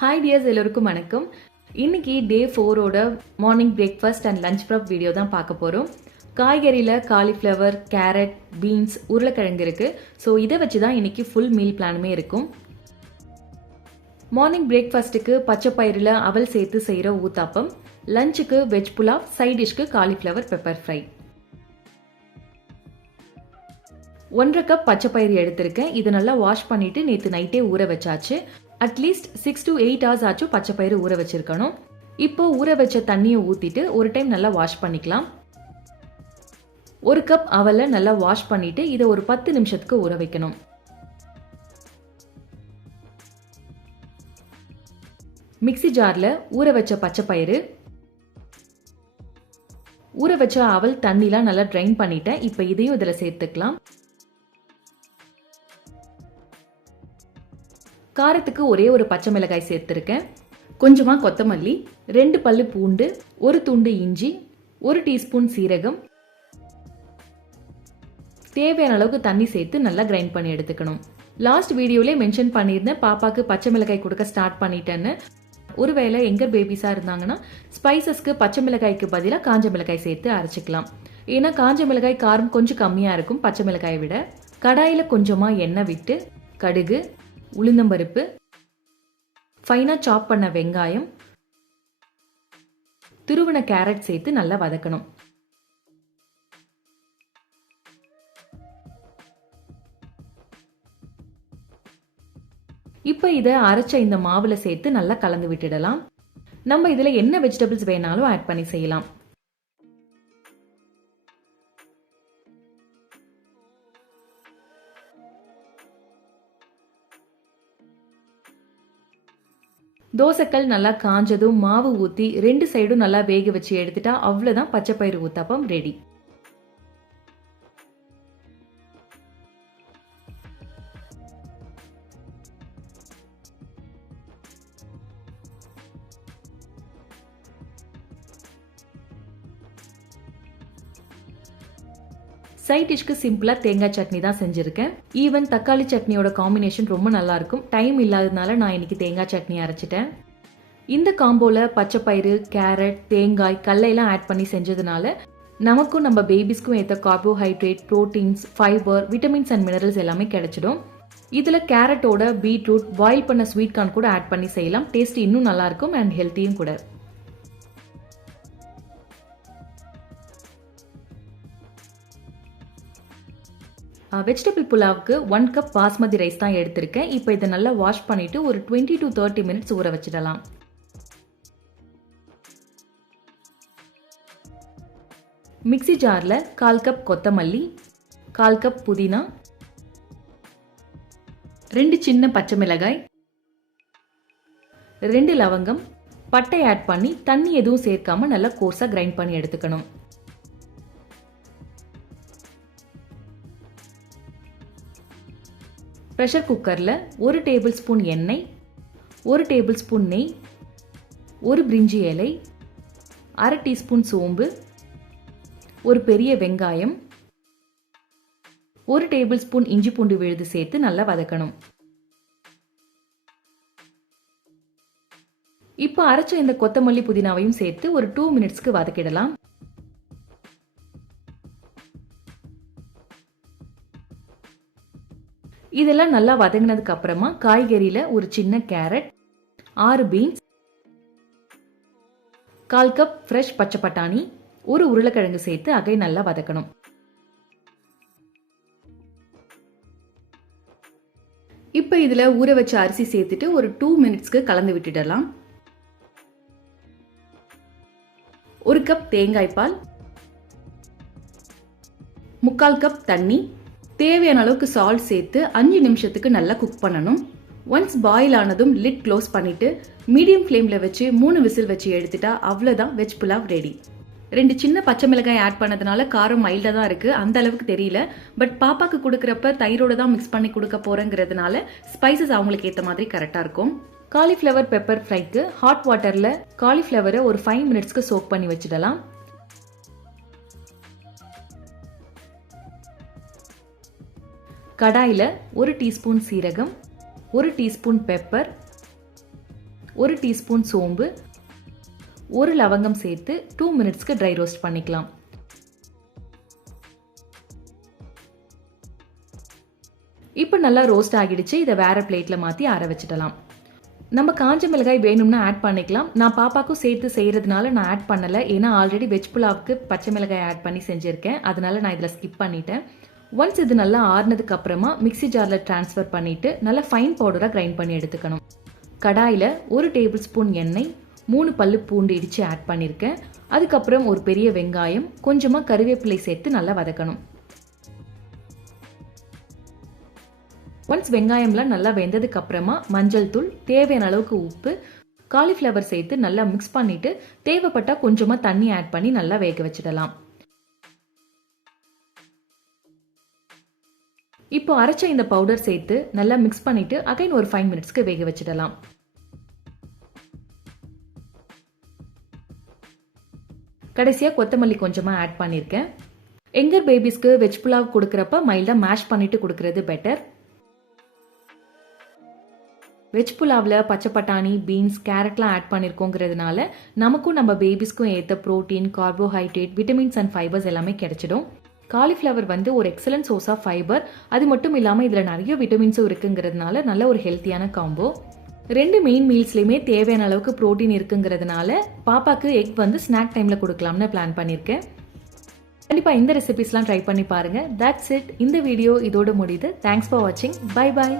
Hi tears, எல்லோருக்கும் வணக்கம். இன்னைக்கு டே 4ஓட morning breakfast and lunch prep video தான் பார்க்க போகிறோம். காய்கறியில் காலிஃப்ளவர், கேரட், பீன்ஸ், உருளைக்கிழங்கு இருக்குது. ஸோ இதை வச்சு தான் இன்னைக்கு ஃபுல் மீல் பிளானுமே இருக்கும். மார்னிங் பிரேக்ஃபாஸ்ட்டுக்கு பச்சை பயிரில் அவல் சேர்த்து செய்கிற ஊத்தாப்பம், லஞ்சுக்கு வெஜ் புலாவ், சைட் டிஷ்க்கு காலிஃப்ளவர் பெப்பர் ஃப்ரை. 1.5 கப் பச்சை பயிர் எடுத்திருக்கேன். இதை நல்லா வாஷ் பண்ணிட்டு நேற்று நைட்டே ஊற வச்சாச்சு. அட்லீஸ்ட் 6 to 8 hours ஆச்சும் பச்சை பயிறு ஊற வச்சிருக்கணும். இப்போ ஊற வச்ச தண்ணியை ஊற்றிட்டு ஒரு டைம் நல்லா வாஷ் பண்ணிக்கலாம். 1 கப் அவலை நல்லா வாஷ் பண்ணிட்டு இதை ஒரு 10 நிமிஷத்துக்கு ஊற வைக்கணும். மிக்ஸி ஜாரில் ஊற வச்ச பச்சை பயிறு, ஊற வச்ச அவல் தண்ணிலாம் நல்லா ட்ரைன் பண்ணிட்டேன். இப்போ இதையும் இதில் சேர்த்துக்கலாம். காரத்துக்கு ஒரே ஒரு பச்சை மிளகாய் சேர்த்துருக்கேன். கொஞ்சமாக கொத்தமல்லி, 2 பல்லு பூண்டு, 1 துண்டு இஞ்சி, 1 டீஸ்பூன் சீரகம், தேவையான அளவுக்கு தண்ணி சேர்த்து நல்லா கிரைண்ட் பண்ணி எடுத்துக்கணும். லாஸ்ட் வீடியோலே மென்ஷன் பண்ணியிருந்தேன், பாப்பாக்கு பச்சை மிளகாய் கொடுக்க ஸ்டார்ட் பண்ணிட்டேன்னு. ஒருவேளை எங்கர் பேபிஸாக இருந்தாங்கன்னா ஸ்பைசஸ்க்கு பச்சை மிளகாய்க்கு பதிலாக காஞ்ச மிளகாய் சேர்த்து அரைச்சிக்கலாம். ஏன்னா காஞ்ச மிளகாய் காரம் கொஞ்சம் கம்மியாக இருக்கும் பச்சை மிளகாயை விட. கடாயில் கொஞ்சமாக எண்ணெய் விட்டு கடுகு, உளுந்தம்பருப்பு, ஃபைனா சாப் பண்ண வெங்காயம், துருவன கேரட் சேர்த்து நல்லா வதக்கணும். இப்போ இதை அரைச்ச இந்த மாவுல சேர்த்து நல்லா கலந்து விட்டுடலாம். நம்ம இதுல என்ன வெஜிடபிள்ஸ் வேணாலும் ஆட் பண்ணி செய்யலாம். தோசைக்கல் நல்லா காஞ்சதும் மாவு ஊற்றி 2 சைடும் நல்லா வேக வச்சு எடுத்துட்டா அவ்வளோதான் பச்சை பயிறு ஊத்தாப்பம் ரெடி. சைட் டிஷ்க்கு சிம்பிளா தேங்காய் சட்னி தான் செஞ்சிருக்கேன். ஈவன் தக்காளி சட்னியோட காம்பினேஷன் ரொம்ப நல்லா இருக்கும். டைம் இல்லாததுனால நான் இன்னைக்கு தேங்காய் சட்னி அரைச்சிட்டேன். இந்த காம்போல பச்சை பயிறு, கேரட், தேங்காய், கடலையெல்லாம் ஆட் பண்ணி செஞ்சதுனால நமக்கும் நம்ம பேபிஸ்க்கும் ஏற்ற carbohydrate, proteins, fibre, vitamins and minerals எல்லாமே கிடைச்சிடும். இதுல கேரட்டோட பீட்ரூட், பாயில் பண்ண ஸ்வீட் கார்ன் கூட ஆட் பண்ணி செய்யலாம். டேஸ்ட் இன்னும் நல்லா இருக்கும் அண்ட் ஹெல்த்தியும் கூட. வெஜிடபிள் புலாவுக்கு 1 கப் பாஸ்மதி ரைஸ் தான் எடுத்திருக்கேன். இப்போ இதை நல்லா வாஷ் பண்ணிட்டு ஒரு 20 to 30 மினிட்ஸ் ஊற வச்சிடலாம். மிக்ஸி ஜாரில் 1/4 கப் கொத்தமல்லி, 1/4 கப் புதினா, 2 சின்ன பச்சை மிளகாய், 2 லவங்கம், பட்டை ஆட் பண்ணி தண்ணி எதுவும் சேர்க்காம நல்லா கோர்ஸா கிரைண்ட் பண்ணி எடுத்துக்கணும். ப்ரெஷர் குக்கரில் 1 டேபிள் ஸ்பூன் எண்ணெய், 1 டேபிள் ஸ்பூன் நெய், 1 பிரிஞ்சி இலை, 1/2 டீஸ்பூன் சோம்பு, 1 பெரிய வெங்காயம், 1 டேபிள் ஸ்பூன் இஞ்சி பூண்டு விழுது சேர்த்து நல்லா வதக்கணும். இப்போ அரைச்ச இந்த கொத்தமல்லி புதினாவையும் சேர்த்து ஒரு 2 மினிட்ஸ்க்கு வதக்கிடலாம். இதெல்லாம் நல்லா வதங்கினதுக்கு அப்புறமா காய்கறியில ஒரு சின்ன கேரட், 6 பீன்ஸ், 1/4 கப் ஃப்ரெஷ் பச்சை பட்டாணி, 1 உருளைக்கிழங்கு சேர்த்து அகை நல்லா வதக்கணும். இப்போ இதுல ஊற வச்ச அரிசி சேர்த்துட்டு ஒரு 2 மினிட்ஸ்க்கு கலந்து விட்டுடலாம். 1 கப் தேங்காய் பால், 3/4 கப் தண்ணி, தேவையான அளவுக்கு சால்ட் சேர்த்து 5 நிமிஷத்துக்கு நல்லா குக் பண்ணணும். ஒன்ஸ் பாயில் ஆனதும் லிட் க்ளோஸ் பண்ணிட்டு மீடியம் ஃப்ளேம்ல வச்சு 3 விசில் வச்சு எடுத்துட்டா அவ்வளோதான் வெஜ் புலாவ் ரெடி. 2 சின்ன பச்சை மிளகாய் ஆட் பண்ணதுனால காரம் மைல்டா தான் இருக்கு, அந்த அளவுக்கு தெரியல. பட் பாப்பாக்கு கொடுக்கறப்ப தயிரோட தான் மிக்ஸ் பண்ணி கொடுக்க போறேங்கிறதுனால ஸ்பைசஸ் அவங்களுக்கு ஏற்ற மாதிரி கரெக்டா இருக்கும். காலிஃப்ளவர் பெப்பர் ஃப்ரைக்கு ஹாட் வாட்டர்ல காலிஃப்ளவரை ஒரு 5 மினிட்ஸ்க்கு சோக் பண்ணி வச்சிடலாம். கடாயில் 1 டீஸ்பூன் சீரகம், 1 டீஸ்பூன் பெப்பர், 1 டீஸ்பூன் சோம்பு, 1 லவங்கம் சேர்த்து 2 மினிட்ஸ்க்கு ட்ரை ரோஸ்ட் பண்ணிக்கலாம். இப்போ நல்லா ரோஸ்ட் ஆகிடுச்சு. இதை வேற பிளேட்ல மாற்றி ஆற வச்சிடலாம். நம்ம காஞ்ச மிளகாய் வேணும்னா ஆட் பண்ணிக்கலாம். நான் பாப்பாக்கும் சேர்த்து செய்கிறதுனால நான் ஆட் பண்ணலை. ஏன்னா ஆல்ரெடி வெஜ் புலாவுக்கு பச்சை மிளகாய் ஆட் பண்ணி செஞ்சுருக்கேன். அதனால நான் இதில் ஸ்கிப் பண்ணிட்டேன். ஒன்ஸ் இது நல்லா ஆறுனதுக்கு அப்புறமா மிக்ஸி ஜாரில் ட்ரான்ஸ்ஃபர் பண்ணிவிட்டு நல்லா ஃபைன் பவுடராக கிரைண்ட் பண்ணி எடுத்துக்கணும். கடாயில் 1 டேபிள் ஸ்பூன் எண்ணெய், 3 பல்லு பூண்டு இடித்து ஆட் பண்ணியிருக்கேன். அதுக்கப்புறம் ஒரு பெரிய வெங்காயம், கொஞ்சமாக கருவேப்பிலை சேர்த்து நல்லா வதக்கணும். ஒன்ஸ் வெங்காயம்லாம் நல்லா வெந்ததுக்கு அப்புறமா மஞ்சள் தூள், தேவையான அளவுக்கு உப்பு, காலிஃப்ளவர் சேர்த்து நல்லா மிக்ஸ் பண்ணிட்டு தேவைப்பட்டா கொஞ்சமா தண்ணி ஆட் பண்ணி நல்லா வேக வச்சிடலாம். இப்போ அரைச்ச இந்த பவுடர் சேர்த்து நல்லா மிக்ஸ் பண்ணிட்டு அகைன் ஒரு 5 மினிட்ஸ்க்கு வேக வச்சிடலாம். கடைசியா கொத்தமல்லி கொஞ்சமா ஆட் பண்ணியிருக்கேன். எங்கர் பேபிஸ்க்கு வெஜ் புலாவ் கொடுக்கறப்ப மைல்டா மேஷ் பண்ணிட்டு கொடுக்கறது பெட்டர். வெஜ் புலாவில் பச்சை பட்டாணி, பீன்ஸ், கேரட்லாம் ஆட் பண்ணியிருக்கோங்கிறதுனால நமக்கும் நம்ம பேபிஸ்க்கும் ஏற்ற protein, carbohydrate, vitamins and fibres எல்லாமே கிடைச்சிடும். காலிஃப்ளவர் வந்து ஒரு எக்ஸலன்ட் சோர்ஸ் ஆஃப் ஃபைபர். அது மட்டும் இல்லாமல் இதில் நிறைய விட்டமின்ஸும் இருக்குங்கிறதுனால நல்ல ஒரு ஹெல்த்தியான காம்போ. 2 மெயின் மீல்ஸ்லையுமே தேவையான அளவுக்கு ப்ரோட்டீன் இருக்குங்கிறதுனால பாப்பாக்கு எக் வந்து ஸ்நாக் டைமில் கொடுக்கலாம்னு பிளான் பண்ணியிருக்கேன். கண்டிப்பாக இந்த ரெசிபிஸ்லாம் ட்ரை பண்ணி பாருங்கள். That's it. இந்த வீடியோ இதோட முடியுது. தேங்க்ஸ் ஃபார் வாட்சிங். Bye bye.